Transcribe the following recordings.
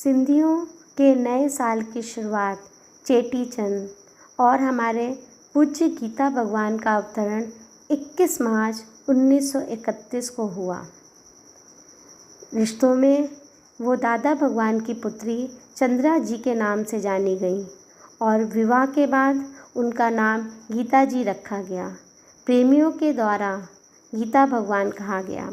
सिंधियों के नए साल की शुरुआत चेटी चंद और हमारे पूज्य गीता भगवान का अवतरण 21 मार्च 1931 को हुआ। रिश्तों में वो दादा भगवान की पुत्री चंद्रा जी के नाम से जानी गई और विवाह के बाद उनका नाम गीता जी रखा गया। प्रेमियों के द्वारा गीता भगवान कहा गया।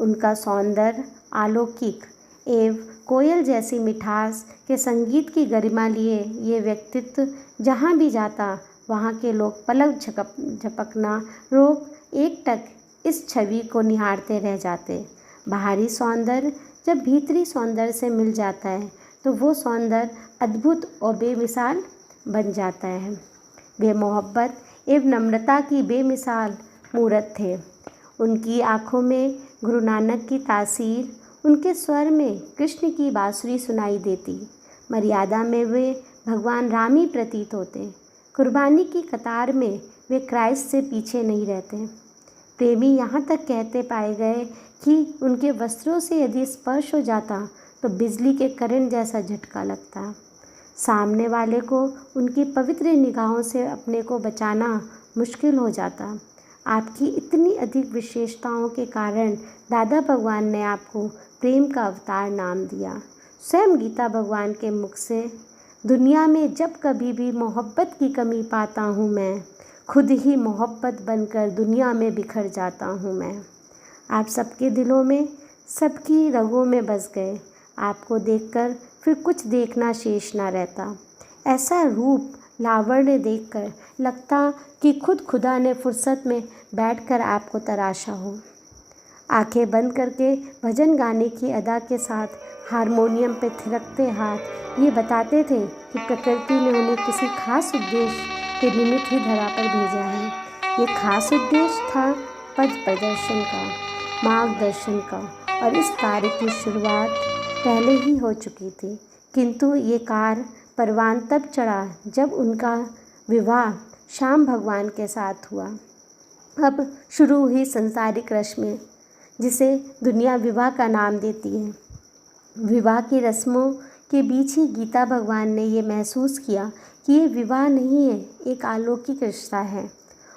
उनका सौंदर्य अलौकिक एवं कोयल जैसी मिठास के संगीत की गरिमा लिए ये व्यक्तित्व जहाँ भी जाता वहाँ के लोग पलक झपकना रोक एकटक इस छवि को निहारते रह जाते। बाहरी सौंदर्य जब भीतरी सौंदर्य से मिल जाता है तो वो सौंदर्य अद्भुत और बेमिसाल बन जाता है। वे मोहब्बत एवं नम्रता की बेमिसाल मूरत थे। उनकी आँखों में गुरु नानक की तासीर, उनके स्वर में कृष्ण की बांसुरी सुनाई देती। मर्यादा में वे भगवान राम ही प्रतीत होते। कुर्बानी की कतार में वे क्राइस्ट से पीछे नहीं रहते। प्रेमी यहाँ तक कहते पाए गए कि उनके वस्त्रों से यदि स्पर्श हो जाता तो बिजली के करंट जैसा झटका लगता। सामने वाले को उनकी पवित्र निगाहों से अपने को बचाना मुश्किल हो जाता। आपकी इतनी अधिक विशेषताओं के कारण दादा भगवान ने आपको प्रेम का अवतार नाम दिया। स्वयं गीता भगवान के मुख से दुनिया में जब कभी भी मोहब्बत की कमी पाता हूँ मैं, खुद ही मोहब्बत बनकर दुनिया में बिखर जाता हूँ मैं। आप सबके दिलों में, सबकी रगों में बस गए। आपको देखकर फिर कुछ देखना शेष ना रहता। ऐसा रूप लावण्य देखकर लगता कि खुद खुदा ने फुर्सत में बैठकर आपको तराशा हो। आंखें बंद करके भजन गाने की अदा के साथ हारमोनियम पे थिरकते हाथ ये बताते थे कि प्रकृति ने उन्हें किसी खास उद्देश्य के निमित्त ही धरा पर भेजा है। ये खास उद्देश्य था पद प्रदर्शन का, मार्गदर्शन का, और इस कार्य की शुरुआत पहले ही हो चुकी थी। किंतु ये कार्य परवान तब चढ़ा जब उनका विवाह श्याम भगवान के साथ हुआ। अब शुरू हुई संसारिक रस्में, जिसे दुनिया विवाह का नाम देती है। विवाह की रस्मों के बीच ही गीता भगवान ने ये महसूस किया कि ये विवाह नहीं है, एक अलौकिक रिश्ता है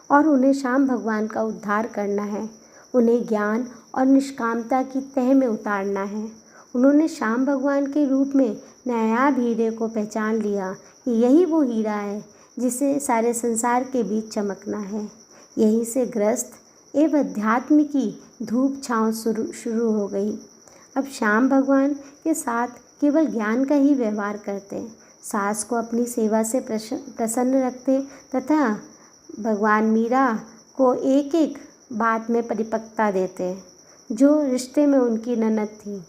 और उन्हें श्याम भगवान का उद्धार करना है। उन्हें ज्ञान और निष्कामता की तह में उतारना है। उन्होंने श्याम भगवान के रूप में नायाब हीरे को पहचान लिया कि यही वो हीरा है जिसे सारे संसार के बीच चमकना है। यहीं से ग्रस्त एवं अध्यात्म की धूप छाँव शुरू हो गई। अब श्याम भगवान के साथ केवल ज्ञान का ही व्यवहार करते, सास को अपनी सेवा से प्रसन्न रखते तथा भगवान मीरा को एक एक बात में परिपक्वता देते जो रिश्ते में उनकी ननद थी।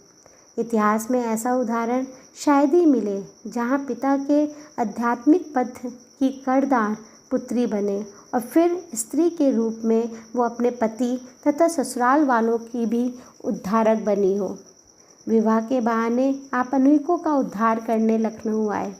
इतिहास में ऐसा उदाहरण शायद ही मिले जहाँ पिता के आध्यात्मिक पथ की कर्णधार पुत्री बने और फिर स्त्री के रूप में वो अपने पति तथा ससुराल वालों की भी उद्धारक बनी हो। विवाह के बहाने आप अनेकों का उद्धार करने लखनऊ आए।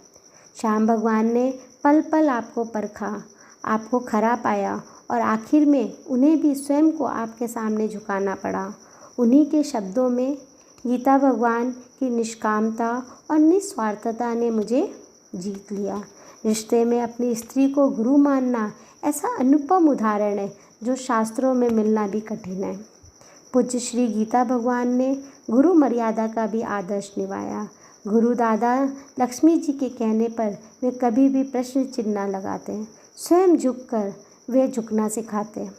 श्याम भगवान ने पल पल आपको परखा, आपको खरा पाया और आखिर में उन्हें भी स्वयं को आपके सामने झुकाना पड़ा। उन्हीं के शब्दों में, गीता भगवान की निष्कामता और निस्वार्थता ने मुझे जीत लिया। रिश्ते में अपनी स्त्री को गुरु मानना ऐसा अनुपम उदाहरण है जो शास्त्रों में मिलना भी कठिन है। पूज्य श्री गीता भगवान ने गुरु मर्यादा का भी आदर्श निभाया। गुरु दादा लक्ष्मी जी के कहने पर वे कभी भी प्रश्न चिन्ह न लगाते, स्वयं झुककर वे झुकना सिखाते।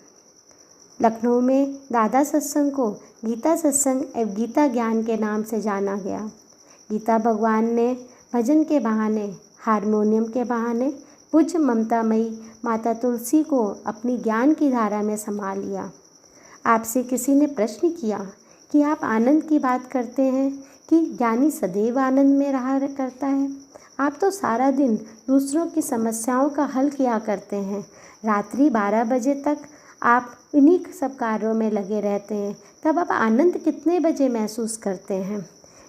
लखनऊ में दादा सत्संग को गीता सत्संग एवं गीता ज्ञान के नाम से जाना गया। गीता भगवान ने भजन के बहाने, हारमोनियम के बहाने पूज्य ममतामयी माता तुलसी को अपनी ज्ञान की धारा में संभाल लिया। आपसे किसी ने प्रश्न किया कि आप आनंद की बात करते हैं कि ज्ञानी सदैव आनंद में रहा करता है। आप तो सारा दिन दूसरों की समस्याओं का हल किया करते हैं। रात्रि 12 बजे तक आप इन्हीं सब कार्यों में लगे रहते हैं, तब आप आनंद कितने बजे महसूस करते हैं?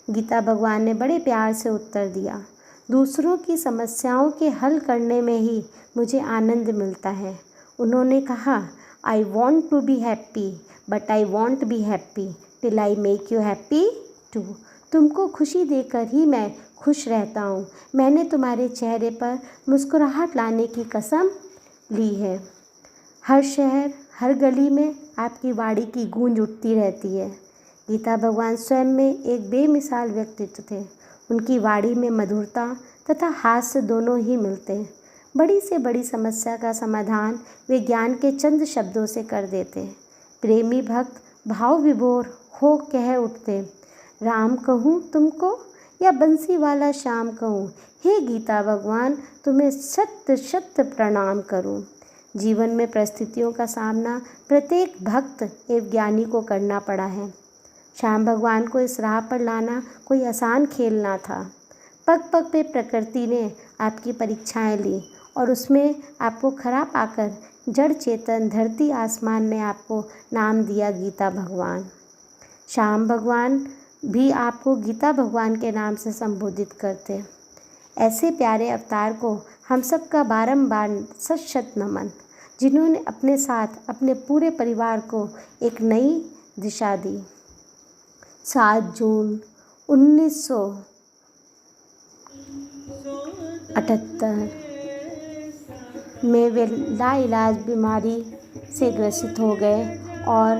गीता भगवान ने बड़े प्यार से उत्तर दिया, दूसरों की समस्याओं के हल करने में ही मुझे आनंद मिलता है। उन्होंने कहा, I want to be happy but I want be happy till I make you happy too. तुमको खुशी देकर ही मैं खुश रहता हूँ। मैंने तुम्हारे चेहरे पर मुस्कुराहट लाने की कसम ली है। हर शहर, हर गली में आपकी वाणी की गूंज उठती रहती है। गीता भगवान स्वयं में एक बेमिसाल व्यक्तित्व थे। उनकी वाणी में मधुरता तथा हास्य दोनों ही मिलते हैं। बड़ी से बड़ी समस्या का समाधान वे ज्ञान के चंद शब्दों से कर देते। प्रेमी भक्त भाव विभोर हो कह उठते, राम कहूँ तुमको या बंसी वाला श्याम कहूँ, हे गीता भगवान तुम्हें शत शत प्रणाम करूँ। जीवन में परिस्थितियों का सामना प्रत्येक भक्त एवं ज्ञानी को करना पड़ा है। श्याम भगवान को इस राह पर लाना कोई आसान खेल ना था। पग पग पे प्रकृति ने आपकी परीक्षाएं ली और उसमें आपको खरा पाकर जड़ चेतन धरती आसमान ने आपको नाम दिया गीता भगवान। श्याम भगवान भी आपको गीता भगवान के नाम से संबोधित करते। ऐसे प्यारे अवतार को हम सब का बारंबार शत शत नमन, जिन्होंने अपने साथ अपने पूरे परिवार को एक नई दिशा दी। 7 जून 1978 में वे लाइलाज बीमारी से ग्रसित हो गए और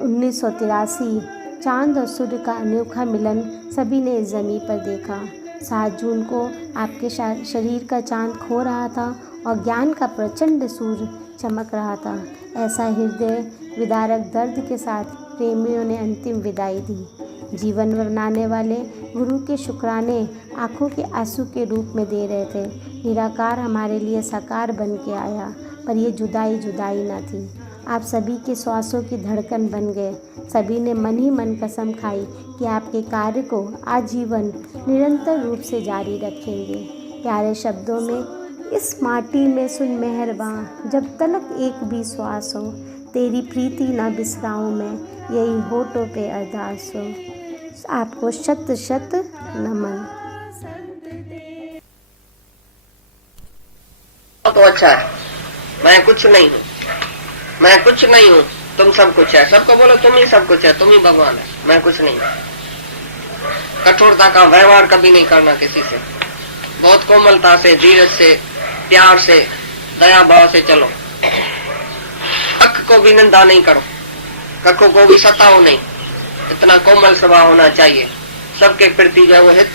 1983 चांद और सूर्य का अनोखा मिलन सभी ने इस ज़मीन पर देखा। 7 जून को आपके शरीर का चांद खो रहा था और ज्ञान का प्रचंड सूर्य चमक रहा था। ऐसा हृदय विदारक दर्द के साथ प्रेमियों ने अंतिम विदाई दी। जीवन बनाने वाले गुरु के शुक्राने आँखों के आंसू के रूप में दे रहे थे। निराकार हमारे लिए साकार बन के आया, पर ये जुदाई जुदाई न थी। आप सभी के श्वासों की धड़कन बन गए। सभी ने मन ही मन कसम खाई कि आपके कार्य को आजीवन निरंतर रूप से जारी रखेंगे। प्यारे शब्दों में, इस माटी में सुन मेहरबान, जब तलक एक भी श्वास हो, तेरी प्रीति ना बिसराऊं मैं, यही होठों पे अरदास हो। आपको शत शत नमन। तो अच्छा है, मैं कुछ नहीं हूँ, मैं कुछ नहीं हूँ, तुम सब कुछ है। सबको बोलो तुम ही सब कुछ है, तुम ही भगवान है, मैं कुछ नहीं हूँ। कठोरता का व्यवहार कभी नहीं करना किसी से। बहुत कोमलता से, धीरज से, प्यार से, दया भाव से चलो। अक को भी निंदा नहीं करो, कखों को भी सताओ नहीं। इतना कोमल स्वभाव होना चाहिए। सबके प्रति जो है वो हित,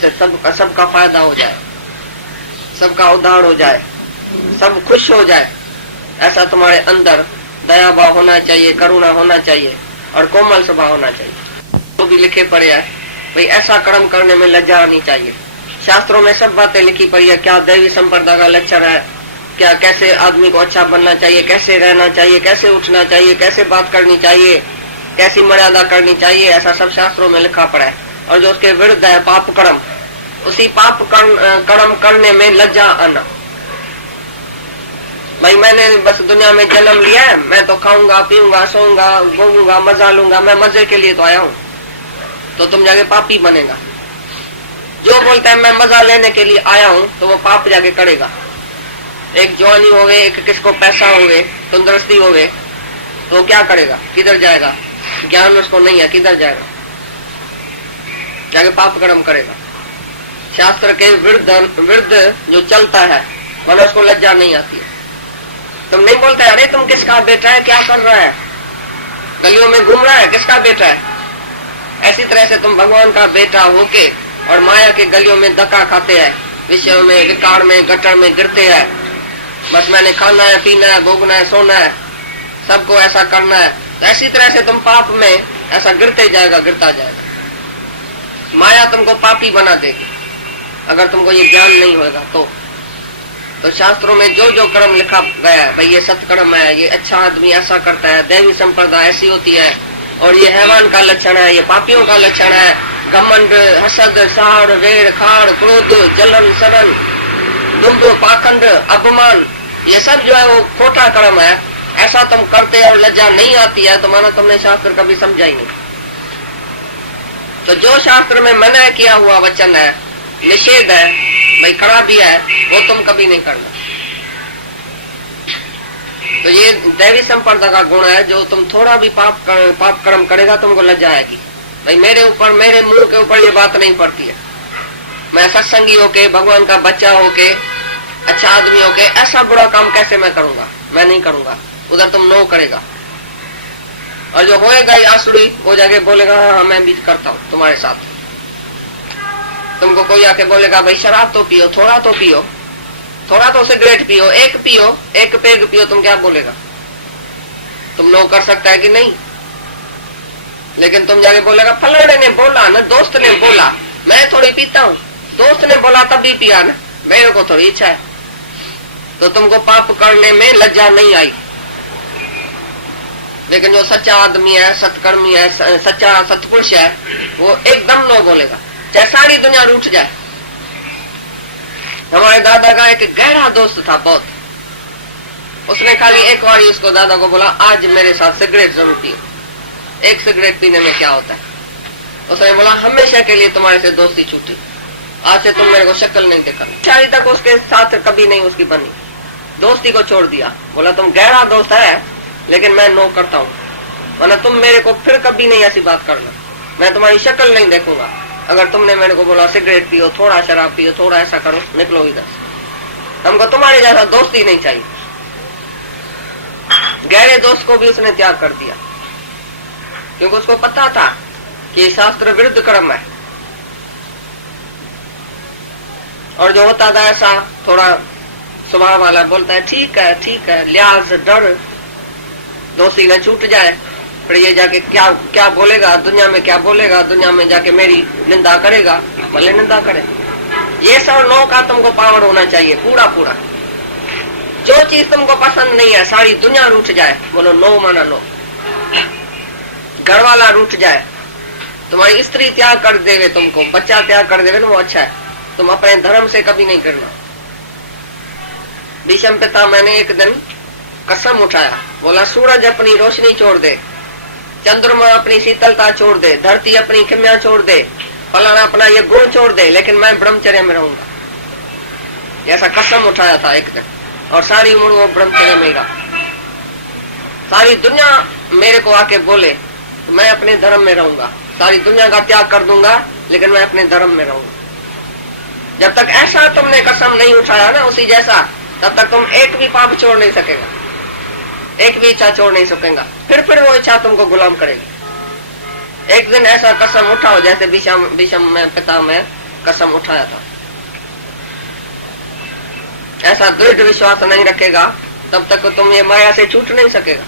सबका फायदा हो जाए, सबका उद्धार हो जाए, सब खुश हो जाए। ऐसा तुम्हारे अंदर दया भाव होना चाहिए, करुणा होना चाहिए और कोमल स्वभाव होना चाहिए। तो भी लिखे पड़े है भाई, ऐसा कर्म करने में लज्जा आनी चाहिए। शास्त्रों में सब बातें लिखी पड़ी है, क्या दैवी संप्रदा का लक्षण है, क्या कैसे आदमी को अच्छा बनना चाहिए, कैसे रहना चाहिए, कैसे उठना चाहिए, कैसे बात करनी चाहिए, कैसी मर्यादा करनी चाहिए। ऐसा सब शास्त्रों में लिखा पड़ा है। और जो उसके विरुद्ध है पाप कर्म, उसी पाप कर्म करने में लज्जा आना। भाई मैंने बस दुनिया में जन्म लिया है, मैं तो खाऊंगा पीऊंगा सोऊंगा घूमूंगा मजा लूंगा, मैं मजे के लिए तो आया हूँ, तो तुम जाके पापी बनेगा। जो बोलता है मैं मजा लेने के लिए आया हूँ, तो वो पाप जाके करेगा। एक जवानी हो गए, एक किसको पैसा हो गए, तंदुरुस्ती हो गए, तो क्या करेगा, किधर जाएगा? ज्ञान उसको नहीं है, किधर जाएगा? जाके पाप कर्म करेगा। शास्त्र के विरुद्ध जो चलता है वह उसको लज्जा नहीं आती है। तुम नहीं बोलते अरे तुम किसका बेटा है, क्या कर रहा है, गलियों में घूम रहा है, किसका बेटा है? ऐसी तरह से तुम भगवान का बेटा होके और माया के गलियों में धक्का खाते हैं, विषयों में, विकार में, गटर में गिरते हैं। बस मैंने खाना है, पीना है, भोगना है, सोना है, सबको ऐसा करना है। तो ऐसी तरह से तुम पाप में ऐसा गिरते जाएगा, गिरता जाएगा। माया तुमको पापी बना देगी अगर तुमको ये ज्ञान नहीं होगा तो शास्त्रों में जो जो कर्म लिखा गया है, भाई ये सत्कर्म है, ये अच्छा आदमी ऐसा करता है, दैवी संप्रदा ऐसी होती है, और ये हैवान का लक्षण है, ये पापियों का लक्षण है। घमंड, हसद, साड़, रेड़, खाड़, क्रोध, जलन, सड़न, दुम्ब, पाखंड, अपमान, ये सब जो है वो खोटा कर्म है। ऐसा तुम करते और लज्जा नहीं आती है तो मानो तुमने शास्त्र कभी समझा ही नहीं। तो जो शास्त्र में मना किया हुआ वचन है, निषेध है, भाई खराबी है, वो तुम कभी नहीं करना। तो ये दैवी संप्रदा का गुण है। जो तुम थोड़ा भी पाप कर्म करेगा तुमको लज्जा आएगी। भाई मेरे ऊपर, मेरे मुंह के ऊपर ये बात नहीं पड़ती है। मैं सत्संगी होके, भगवान का बच्चा होके, अच्छा आदमी होके ऐसा बुरा काम कैसे मैं करूंगा? मैं नहीं करूंगा। उधर तुम नो करेगा, और जो होएगा ही आसुरी, वो जाके बोलेगा हाँ मैं भी करता हूँ तुम्हारे साथ। तुमको कोई आके बोलेगा भाई शराब तो पियो, थोड़ा तो पियो, थोड़ा तो सिगरेट पियो, एक पेग पियो, तुम क्या बोलेगा? तुम नो कर सकता है कि नहीं? लेकिन तुम जाके बोलेगा फलाने ने बोला ना, दोस्त ने बोला, मैं थोड़ी पीता हूँ, दोस्त ने बोला तभी पिया ना, मेरे को थोड़ी इच्छा है। तो तुमको पाप करने में लज्जा नहीं आई। लेकिन जो सच्चा आदमी है, सत्कर्मी है, सच्चा सत्पुरुष है, वो एकदम नो बोलेगा, चाहे सारी दुनिया रूठ जाए। हमारे दादा का एक गहरा दोस्त था बहुत, उसने खाली एक बार उसको दादा को बोला आज मेरे साथ सिगरेट जरूर पियो। एक सिगरेट पीने में क्या होता है? उसने बोला हमेशा के लिए तुम्हारे से दोस्ती छूटी, आज से तुम मेरे को शक्ल नहीं देखा। शादी तक उसके साथ कभी नहीं उसकी बनी, दोस्ती को छोड़ दिया। बोला तुम गहरा दोस्त है लेकिन मैं नो करता हूँ, वरना तुम मेरे को फिर कभी नहीं ऐसी बात करना, मैं तुम्हारी शक्ल नहीं देखूंगा। अगर तुमने मेरे को बोला सिगरेट पियो, थोड़ा शराब पियो, थोड़ा ऐसा करो, निकलो इधर, हमको तुम्हारे जैसा दोस्ती नहीं चाहिए। गहरे दोस्त को भी उसने त्याग कर दिया, क्योंकि उसको पता था कि शास्त्र विरुद्ध कर्म है। और जो होता था ऐसा थोड़ा स्वभाव वाला, बोलता है ठीक है, लिहाज डर दोस्ती न छूट जाए, फिर ये जाके क्या बोलेगा दुनिया में, क्या बोलेगा दुनिया में, जाके मेरी निंदा करेगा, भले निंदा करे। ये सब नो का तुमको पावर होना चाहिए पूरा पूरा। जो चीज तुमको पसंद नहीं है, सारी दुनिया रूठ जाए, बोलो नो माना नो। घर वाला रूठ जाए, तुम्हारी स्त्री त्याग कर देवे, तुमको बच्चा त्याग कर देवे, तो वो अच्छा है। तुम अपने धर्म से कभी नहीं करना। भीष्म पिता मैंने एक दिन कसम उठाया, बोला सूरज अपनी रोशनी छोड़ दे, चंद्रमा अपनी शीतलता छोड़ दे, धरती अपनी खिम्या छोड़ दे, फलाना अपना ये गुण छोड़ दे, लेकिन मैं ब्रह्मचर्य में रहूंगा। ऐसा कसम उठाया था एक दिन, और सारी उम्र वो ब्रह्मचर्य में रहा। सारी दुनिया मेरे को आके बोले तो मैं अपने धर्म में रहूंगा, सारी दुनिया का त्याग कर दूंगा, लेकिन मैं अपने धर्म में रहूंगा। जब तक ऐसा तुमने कसम नहीं उठाया ना उसी जैसा, तब तक तुम एक भी पाप छोड़ नहीं सकेगा, एक भी इच्छा छोड़ नहीं सकेगा। फिर वो इच्छा तुमको गुलाम करेगी। एक दिन ऐसा कसम उठाओ जैसे भीष्म में पिता में कसम उठाया था। ऐसा दृढ़ विश्वास नहीं रखेगा तब तक तुम ये माया से छूट नहीं सकेगा।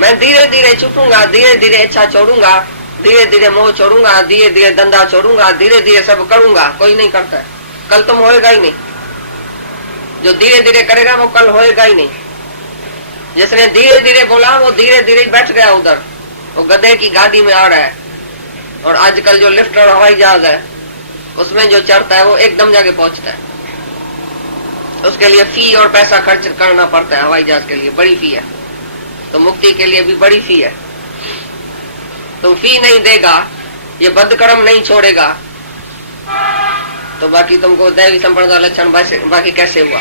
मैं धीरे धीरे छूटूंगा, धीरे धीरे इच्छा छोड़ूंगा, धीरे धीरे मोह छोड़ूंगा, धीरे धीरे धंधा छोड़ूंगा, धीरे धीरे सब करूंगा। कोई नहीं करता है, कल तुम होएगा ही नहीं। जो धीरे धीरे करेगा वो कल होएगा ही नहीं। जिसने धीरे धीरे बोला वो धीरे धीरे बैठ गया उधर, वो गधे की गाड़ी में आ रहा है। और आजकल जो लिफ्ट और हवाई जहाज है उसमें जो चढ़ता है वो एकदम जाके पहुंचता है। उसके लिए फी और पैसा खर्च करना पड़ता है, हवाई जहाज के लिए बड़ी फी है, तो मुक्ति के लिए भी बड़ी फी है। तुम फी नहीं देगा, ये बदकर्म नहीं छोड़ेगा, तो बाकी तुमको दैवी संप्रदाय लक्षण बाकी कैसे हुआ?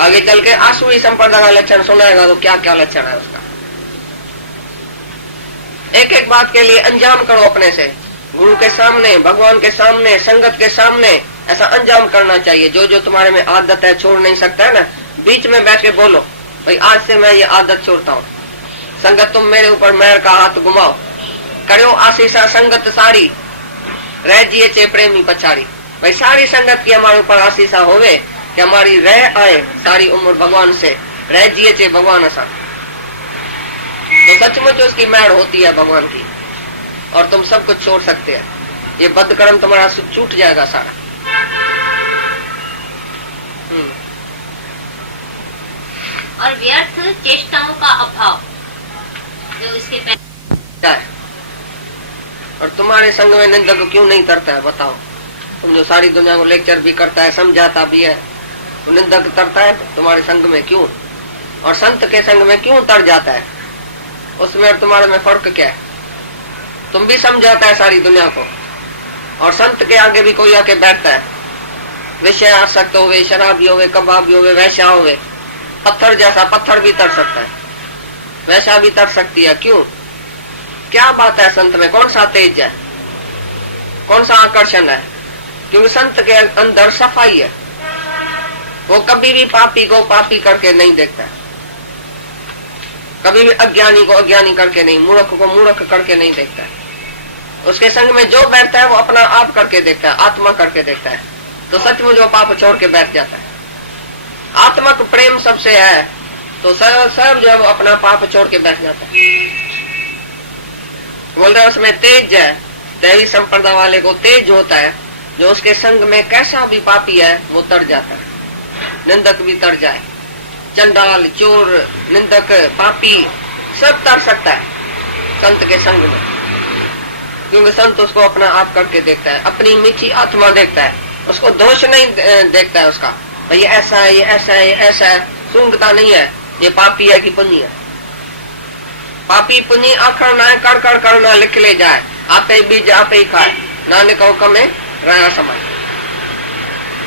आगे चल के आसुरी संप्रदाय का लक्षण सुनाएगा तो क्या क्या लक्षण है उसका। एक एक बात के लिए अंजाम करो अपने से, गुरु के सामने, भगवान के सामने, संगत के सामने ऐसा अंजाम करना चाहिए। जो जो तुम्हारे में आदत है छोड़ नहीं सकता है ना, बीच में बैठ के बोलो भाई आज से मैं ये आदत छोड़ता हूँ। संगत तुम मेरे ऊपर मैर का हाथ घुमाओ, करो आशीषा संगत सारी, रह जिए चे प्रेमी पछाड़ी। भाई सारी संगत की हमारे ऊपर आशीषा होवे कि हमारी रह आए सारी उम्र भगवान से, रह जिए चे भगवान ऐसा, तो सचमुच उसकी मैर होती है भगवान की, और तुम सब कुछ छोड़ सकते हैं। ये बदकर्म तुम्हारा छूट जाएगा सारा। और व्यर्थ चेष्टाओं का अभाव जो इसके है। और तुम्हारे संग में निंदक क्यों नहीं करता है बताओ? तुम जो सारी दुनिया को लेक्चर भी करता है, समझाता भी है, तो निंदक करता है तुम्हारे संग में क्यों? और संत के संग में क्यों तर जाता है? उसमें और तुम्हारे में फर्क क्या है? तुम भी समझाता है सारी दुनिया को, और संत के आगे भी कोई आके बैठता है, विषय आसक्त होवे, शराबी होवे, कबाबी होवे, वैश्या होवे, पत्थर जैसा पत्थर भी तर सकता है, वैसा भी तर सकती है। क्यों? क्या बात है संत में, कौन सा तेज है, कौन सा आकर्षण है? क्योंकि संत के अंदर सफाई है। वो कभी भी पापी को पापी करके नहीं देखता, कभी भी अज्ञानी को अज्ञानी करके नहीं, मूर्ख को मूर्ख करके नहीं देखता है। उसके संग में जो बैठता है वो अपना आप करके देखता है, आत्मा करके देखता है, तो सचमुच वो पाप छोड़ के बैठ जाता है। आत्मक प्रेम सबसे है, तो सब जो है वो अपना पाप छोड़ के बैठ जाता है। बोल रहे उसमें तेज है, दैवी संप्रदाय वाले को तेज होता है, जो उसके संग में कैसा भी पापी है वो तर जाता है, निंदक भी तर जाए, चंडाल चोर निंदक पापी सब तर सकता है संत के संग में, क्योंकि संत उसको अपना आप करके देखता है, अपनी मीठी आत्मा देखता है, उसको दोष नहीं देखता है उसका, ये ऐसा है, ये ऐसा है, ये ऐसा है, सूंघता नहीं है ये पापी है कि पुण्य है। पापी पुण्य आखर ना कर कर करना लिख ले जाए, आपे बीज आपे ही खाए, नानक हुक्म में रहा समय।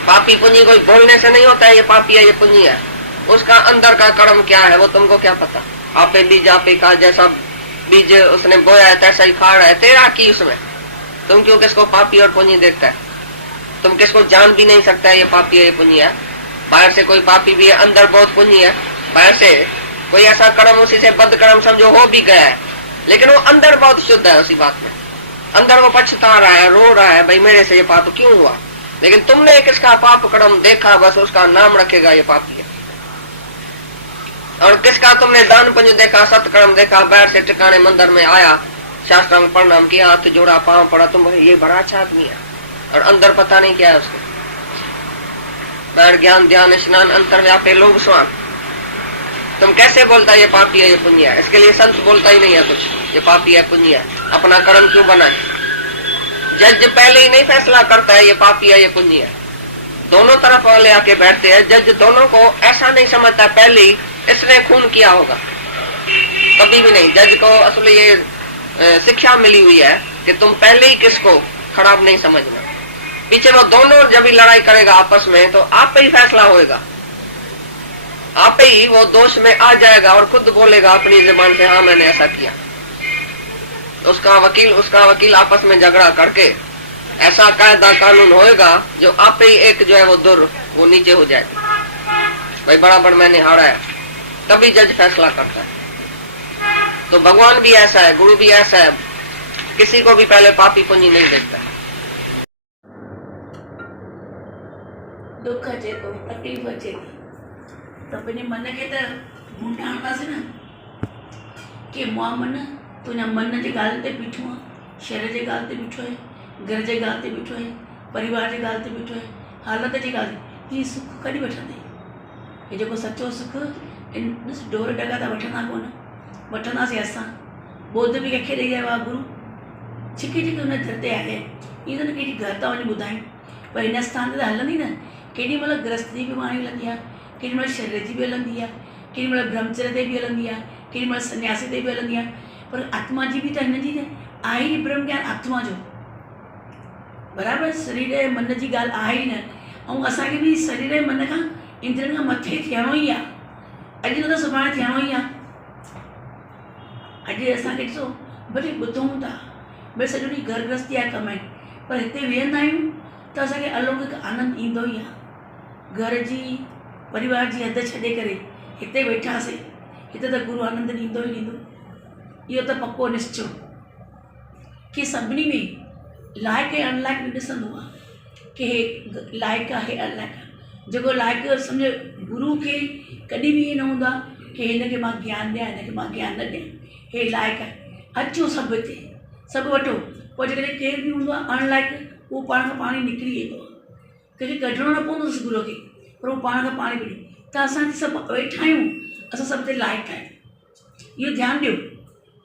पापी पुण्य कोई बोलने से नहीं होता है ये पापी है ये पुण्य है, उसका अंदर का कर्म क्या है वो तुमको क्या पता। आपे बीज आपे खा, जैसा बीज उसने बोया है तैसा ही खा रहा है, तेरा की उसमें। तुम क्यों किसको पापी और पुण्य देखता है? तुम किसको जान भी नहीं सकता है ये पापी है ये पुण्य है। बाहर से कोई पापी भी है, अंदर बहुत पुण्य है। बाहर से कोई ऐसा कर्म उसी से बद कर्म समझो हो भी गया है, लेकिन वो अंदर बहुत शुद्ध है उसी बात में, अंदर वो पछता रहा है, रो रहा है, भाई मेरे से ये पाप क्यों हुआ। लेकिन तुमने किसका पाप कर्म देखा, बस उसका नाम रखेगा ये पापी है। और किसका तुमने दान पुण्य देखा, सत्कर्म देखा, बाहर से टिकाने मंदिर में आया, शास्त्रांग प्रणाम किया, हाथ जोड़ा, पांव पड़ा, तुम ये बड़ा अच्छा आदमी है, और अंदर पता नहीं क्या है उसको। बाहर ज्ञान ध्यान स्नान अंतर व्यापे लोग स्वान, तुम कैसे बोलता है ये पापी है ये पुण्य है? इसके लिए संत बोलता ही नहीं है कुछ, ये पापी है पुण्य है, अपना कर्म क्यों बनाए। जज पहले ही नहीं फैसला करता है ये पापी है ये पुण्य है, दोनों तरफ वाले आके बैठते हैं। जज दोनों को ऐसा नहीं समझता पहले ही इसने खून किया होगा, कभी भी नहीं। जज को असल ये शिक्षा मिली हुई है कि तुम पहले ही किसको खराब नहीं समझना, पीछे वो दोनों जब ही लड़ाई करेगा आपस में तो आप पे ही फैसला होएगा, आप ही वो दोष में आ जाएगा और खुद बोलेगा अपनी जुबान से हाँ मैंने ऐसा किया। उसका वकील आपस में झगड़ा करके ऐसा कायदा कानून होएगा जो आप ही एक जो है वो नीचे हो जाएगा, भाई बराबर मैंने हारा है, तभी जज फैसला करता है। तो भगवान भी ऐसा है, गुरु भी ऐसा है, किसी को भी पहले पापी पुण्य नहीं देखता है। दुख अचे थो, तकलीफ़ अचे थी त पंहिंजे मन खे त मुंडाणंदासीं न कि मां मन तुंहिंजा मन जी ॻाल्हि ते बीठो आहे, शहर जी ॻाल्हि ते बीठो आहे, घर जी ॻाल्हि ते बीठो आहे, परिवार जी ॻाल्हि ते बीठो आहे, हालत जी ॻाल्हि, हीउ सुख कॾहिं वठंदे? हे जेको सचो सुख इन ढोर डगा त वठंदा कोन, वठंदासीं असां। ॿोध बि कंहिंखे ॾेई रहियो आहे गुरू, छिकी छिकी हुन दर ते आहे, ईअं त न कहिड़ी घर था वञी ॿुधायूं, पर हिन स्थान ते त हलंदी न। केॾी महिल गृहस्थी बि माण्हू हलंदी आहे, केॾी महिल शरीर जी बि हलंदी आहे, केॾी महिल ब्रह्मचर्य ते बि हलंदी आहे, केॾी महिल सन्यासी ते बि हलंदी आहे, पर आत्मा जी बि त हिन जी न आहे ई ब्रह्म ज्ञान आत्मा जो, बराबरि शरीर ऐं मन जी ॻाल्हि आहे ई न। ऐं असांखे बि शरीर ऐं मन खां इंद्रियनि खां मथे थियणो ई आहे, अॼु न त सुभाणे थियणो ई आहे। अॼु असांखे ॾिसो भले ॿुधूं था, भई सॼो ॾींहुं घर गृहस्थी आहे कमाई, पर हिते वेहंदा आहियूं त असांखे अलौकिक आनंद ईंदो ई आहे। घर जी परिवार जी हद छॾे करे हिते वेठासीं, हिते त गुरु आनंद ॾींदो ई ॾींदो, इहो त पको निश्चो कि सभिनी में लाइक़ ऐं अनलाइक़ बि ॾिसंदो आहे कि हे लाइक़ आहे अनलाइक़ आहे। जेको लाइक़ सम्झो गुरू खे कॾहिं बि इहे न हूंदो आहे कि हिनखे मां ज्ञान ॾियां हिनखे मां ज्ञान न ॾियां, हे लाइक़ आहे, अचो सभु हिते सभु वठो। पोइ जेकॾहिं केरु बि हूंदो आहे अनलाइक़, उहो पाण खां पाण ई निकिरी वेंदो आहे, कंहिंखे कढणो न पवंदो अथसि गुरू खे, पर उहो पाण खां पाण ई। त असां सभु वेठा आहियूं, असां सभु ते लाइक़ आहियूं, इहो ध्यानु ॾियो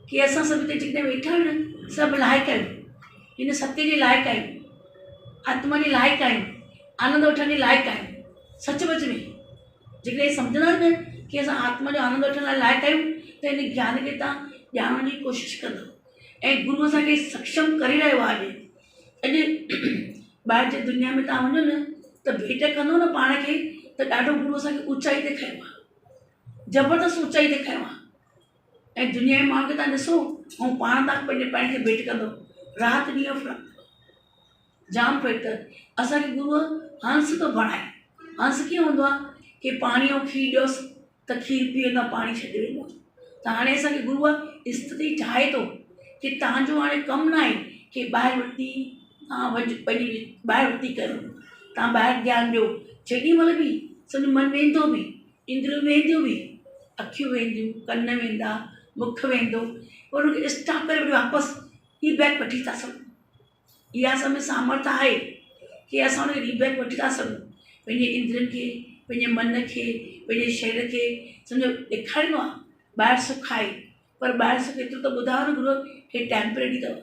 कि असां सभु हिते जेकॾहिं वेठा आहियूं न सभु लाइक़ आहियूं, हिन सत्य जे लाइक़ आहियूं, आत्मा जे लाइक़ आहियूं, आनंद वठण जे लाइक़ आहियूं। सचमुच में जेकॾहिं सम्झंदा न कि असां आत्मा जो आनंद वठण लाइ लाइक़ आहियूं त हिन ज्ञान खे तव्हां ॼाणण जी कोशिशि कंदव। ऐं गुरू असांखे सक्षम करे रहियो आहे। अॼु ॿाहिरि जे दुनिया में तव्हां वञो न त भेट कंदो न पाण खे त ॾाढो गुरू असांखे ऊचाई ते खयो आहे, ज़बरदस्त ऊचाई ते खयो आहे। ऐं दुनिया जे माण्हू खे तव्हां ॾिसो ऐं पाण तव्हां पंहिंजे पाण खे भेट कंदो राति ॾींहुं फ़र्क़ु जाम फ़र्क़ु अथव। असांखे गुरूअ हंस थो बणाए। हंस कीअं हूंदो आहे कि पाणी ऐं खीरु ॾियोसि त खीरु पी वेंदो आहे, पाणी छॾे वेंदो आहे। त हाणे असांखे गुरूअ स्थिति ठाहे थो कि तव्हांजो हाणे कमु न आहे कि ॿाहिरि वरिती तव्हां पंहिंजी ॿाहिरि वरिती कयो, तव्हां ॿाहिरि ध्यानु ॾियो। जेॾी महिल बि सॼो मन वेंदो बि, इंद्रियूं वेंदियूं बि, अखियूं वेंदियूं, कन वेंदा, मुख वेंदो, पोइ हुनखे स्टॉप करे वरी वापसि ई बैक वठी था सघूं। इहा असां में सामर्थ आहे कि असां हुनखे रीबैक वठी था सघूं। पंहिंजे इंद्रियनि खे, पंहिंजे मन खे, पंहिंजे शरीर खे सम्झो ॾेखारींदो आहे ॿाहिरि सुख आहे, पर ॿाहिरि सुख एतिरो त ॿुधायो न गुरूअ हे टेम्परेरी अथव।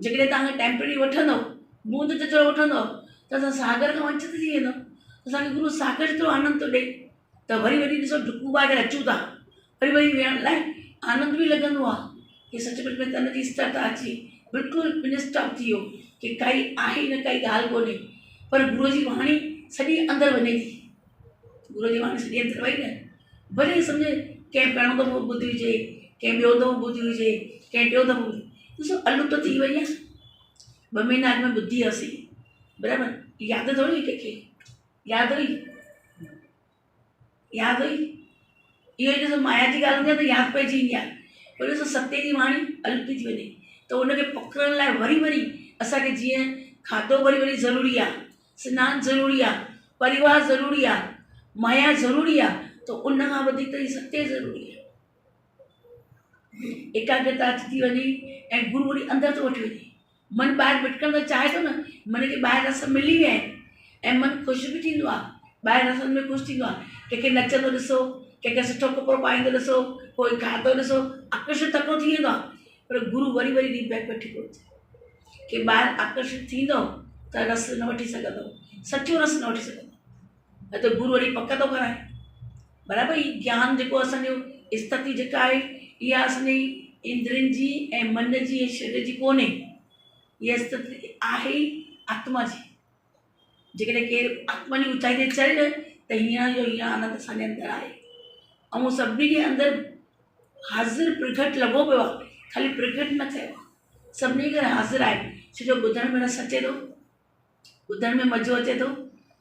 जेकॾहिं तव्हांखे टेम्परेरी वठंदव, बूंद जेतिरो वठंदव त असां सागर खां वंचित थी वेंदव। असांखे गुरू सागर जेतिरो आनंद थो ॾे त वरी वरी ॾिसो डुकूं पाए करे अचूं था, वरी वरी वेहण लाइ आनंद बि लॻंदो आहे कि सचमुच में तन जी स्थिरता अची बिल्कुलु मिनिस्टॉप थी वियो कि काई आहे न काई ॻाल्हि कोन्हे, पर गुरूअ जी वाणी सॼी अंदरि वञे थी। गुरूअ जी वाणी सॼी अंदरि वई न, भले सम्झे कंहिं पहिरियों दफ़ो ॿुधी हुजे, कंहिं ॿियो दफ़ो ॿुधी हुजे, कंहिं टियों दफ़ो ॿुधी, ॾिसो अलुप्त थी वई आहे। 2 महीना अॻु में ॿुधी हुअसीं, बराबरि, यादि थोरी हुई कंहिंखे, यादि हुई, यादि हुई। इहो ई ॾिसो माया जी ॻाल्हि हूंदी आहे त यादि पइजी ईंदी आहे, पर ॾिसो सत्य जी वाणी अलुप्त थी वञे त उनखे पकड़ण लाइ वरी वरी असांखे जीअं खाधो वरी वरी ज़रूरी आहे, सनानु ज़रूरी आहे, परिवार ज़रूरी आहे, माया ज़रूरी आहे, त उन खां वधीक त ही सत्य ज़रूरी आहे। एकाग्रता अची थी वञे ऐं गुरू वरी अंदरि थो वठी वञे। मन ॿाहिरि भिटकण त चाहे थो न, मन खे ॿाहिरि रस मिली विया आहिनि ऐं मन ख़ुशि बि थींदो आहे, ॿाहिरि रसनि में ख़ुशि थींदो आहे। कंहिंखे नचंदो ॾिसो, कंहिंखे सुठो कपिड़ो पाईंदो ॾिसो, कोई खाधो ॾिसो, आकर्षित तकिड़ो थी वेंदो आहे, पर गुरू वरी वरी रीबैक वठी थो अचे कि ॿाहिरि आकर्षित थींदो त रस न वठी सघंदो, सचो रस न वठी सघंदो, न त गुरू वरी पक थो कराए। बराबरि, ही ज्ञान जेको असांजो स्थिति जेका आहे इहा असांजी इंद्रियनि जी ऐं मन जी ऐं शरीर जी कोन्हे, इहा स्थिति आहे आत्मा जी। जेकॾहिं केरु आत्मा जी ऊचाई ते चढ़े न त हीअं जो हीअं आनंद असांजे अंदरि आहे ऐं सभिनी जे अंदरि हाज़िर प्रगट लॻो पियो आहे, ख़ाली प्रगट न थियो आहे, सभिनी करे हाज़िर आहे। छो जो ॿुधण में रस अचे थो, ॿुधण में मज़ो अचे थो,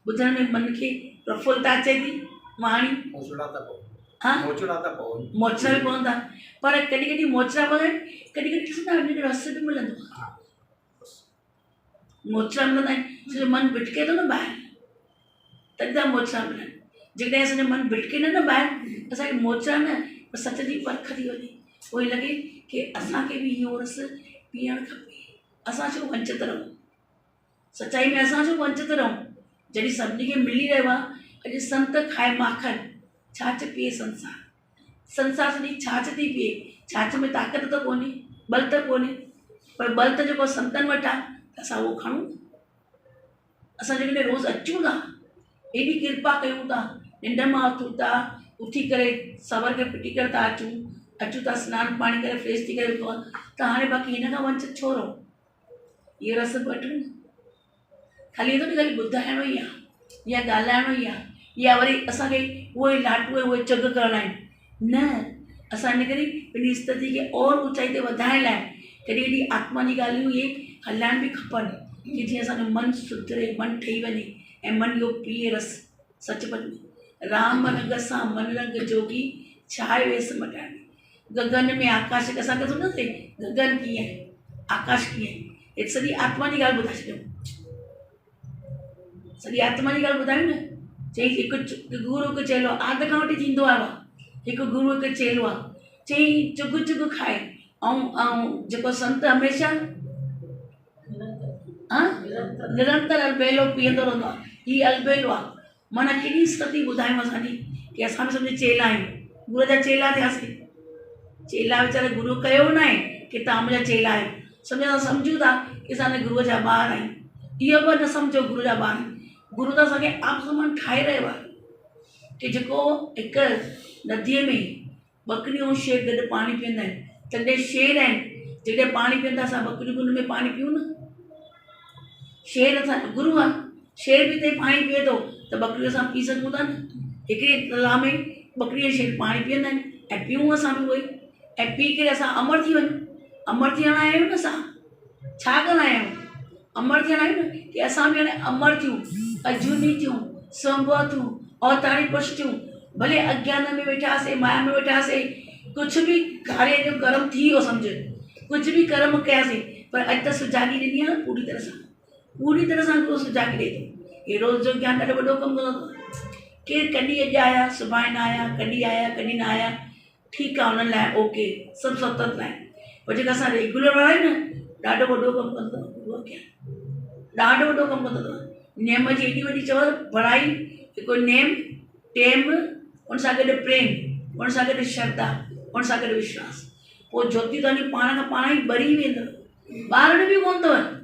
ॿुधण में मन खे प्रफुल्लता अचे थी, वाणी मोचड़ा बि पवंदा, पर कॾहिं कॾहिं मोचड़ा पवंदा आहिनि, कॾहिं कॾहिं ॾिसंदा आहियो रस बि मिलंदो आहे, मोचड़ा मिलंदा आहिनि। छो मन भिटके थो न ॿाहिरि, तॾहिं त मोचड़ा मिलनि। जेकॾहिं असांजो मन भिटके न ॿाहिरि, असांखे मोचड़ा न सच जी परख थी वञे, पोइ लॻे कि असांखे बि इहो रस पीअणु खपे, असां छो वंचित रहूं, सचाई में असां छो वंचित रहूं, जॾहिं सभिनी खे मिली रहियो आहे। अॼु संत खाए माखन, छाछ पीए संसार, संसार सॼी छाछ थी पीए, छाछ में ताक़त त कोन्हे, बल त कोन्हे, पर बल त जेको संतनि वटि आहे त असां उहो खणूं। असां जेकॾहिं रोज़ु अचूं था, एॾी कृपा कयूं था, निंड मां उथूं था, उथी करे सवर खे फिटी करे था अचूं था, सनानु पाणी करे फ्रेश थी करे उथूं त हाणे बाक़ी हिन खां वंचित छो रहूं, इहो रस वठूं। ख़ाली इहो त ख़ाली ॿुधाइणो ई आहे या ॻाल्हाइणो ई आहे या वरी असांखे उहे लाटूए उहे चग करणा आहिनि, न, असां इन करे पंहिंजी स्थिति खे और ऊचाई ते वधाइण लाइ कॾहिं कॾहिं आत्मा जी ॻाल्हियूं इहे हलाइण बि खपनि कि जीअं असांजो मन सुधरे, मन ठही वञे ऐं मन इहो पीए रस। सचपच में राम रंग सां मन रंग जोगी, छाए वेस मटाइण। गगन में आकाश, असांखे थो न थिए गगन कीअं आहे, आकाश कीअं आहे, हे सॼी आत्मा जी ॻाल्हि ॿुधाए छॾियो, सॼी आत्मा जी ॻाल्हि ॿुधायूं न। चई हिकु गुरू हिकु चेलो, आदि खां वठी थींदो आयो आहे, हिकु गुरू हिकु चेलो आहे। चई चुग चुग खाए ऐं जेको संत हमेशह निरंतर अलबेलो पीअंदो रहंदो आहे, हीउ अलबेलो आहे। माना केॾी स्थिति ॿुधायूं असांजी कि असां बि सम्झो चेला आहियूं, गुरू जा चेला थियासीं। चेला वीचारा गुरू कयो न आहे कि तव्हां मुंहिंजा चेला आहियो, सम्झो असां सम्झूं था कि असां गुरूअ जा ॿार आहियूं, इहो बि न सम्झो गुरू जा ॿार। गुरू त असांखे आप समान ठाहे रहियो आहे कि जेको हिकु नदीअ में बकरियूं ऐं शेर गॾु पाणी पीअंदा आहिनि, तॾहिं शेर आहिनि, जॾहिं पाणी पीअंदा असां बकरियूं बि उन में पाणी पियूं न। शेर असां गुरू आहे, शेर बि हिते पाणी पीए थो त बकरियूं असां पी सघूं था न। हिकिड़े तलाउ में बकरी ऐं शेर पाणी पीअंदा आहिनि ऐं पियूं असां बि उहे। ऐं पी करे असां अमर थी वञूं। अमर थियण आया आहियूं न असां, छा करण आया आहियूं? अमर थियण आहियूं न, की असां बि हाणे अमर थियूं, अजूनी थियूं, संभव थियूं, अवतारी पुरुष थियूं। भले अज्ञान में वेठासीं, माया में वेठासीं, कुझु बि कार्य जो कर्म थी वियो सम्झ, कुझु बि कर्म कयासीं, पर अॼु त सुजाॻी ॾिनी आहे न पूरी तरह सां गुरु सुजाॻी ॾिए थो। हे रोज़ जो ज्ञान ॾाढो वॾो कमु कंदो अथव। केरु कॾहिं अॼु आया, सुभाणे न आया, कॾहिं न आया, ठीकु आहे, उन्हनि लाइ ओके, सभु स्वतंत्र आहिनि। पर जेका असां रेगुलर वारा आहियूं न, ॾाढो वॾो कमु कंदो अथव ज्ञान, ॾाढो वॾो कमु कंदो अथव। नेम जी एॾी वॾी चओ बड़ाई, हिकु नेम, टेम, उन सां गॾु प्रेम, उन सां गॾु श्रद्धा, उन सां गॾु विश्वास, पोइ ज्योति तव्हांजी पाण खां पाण ई ॿरी वेंदव, ॿारण बि कोन अथव।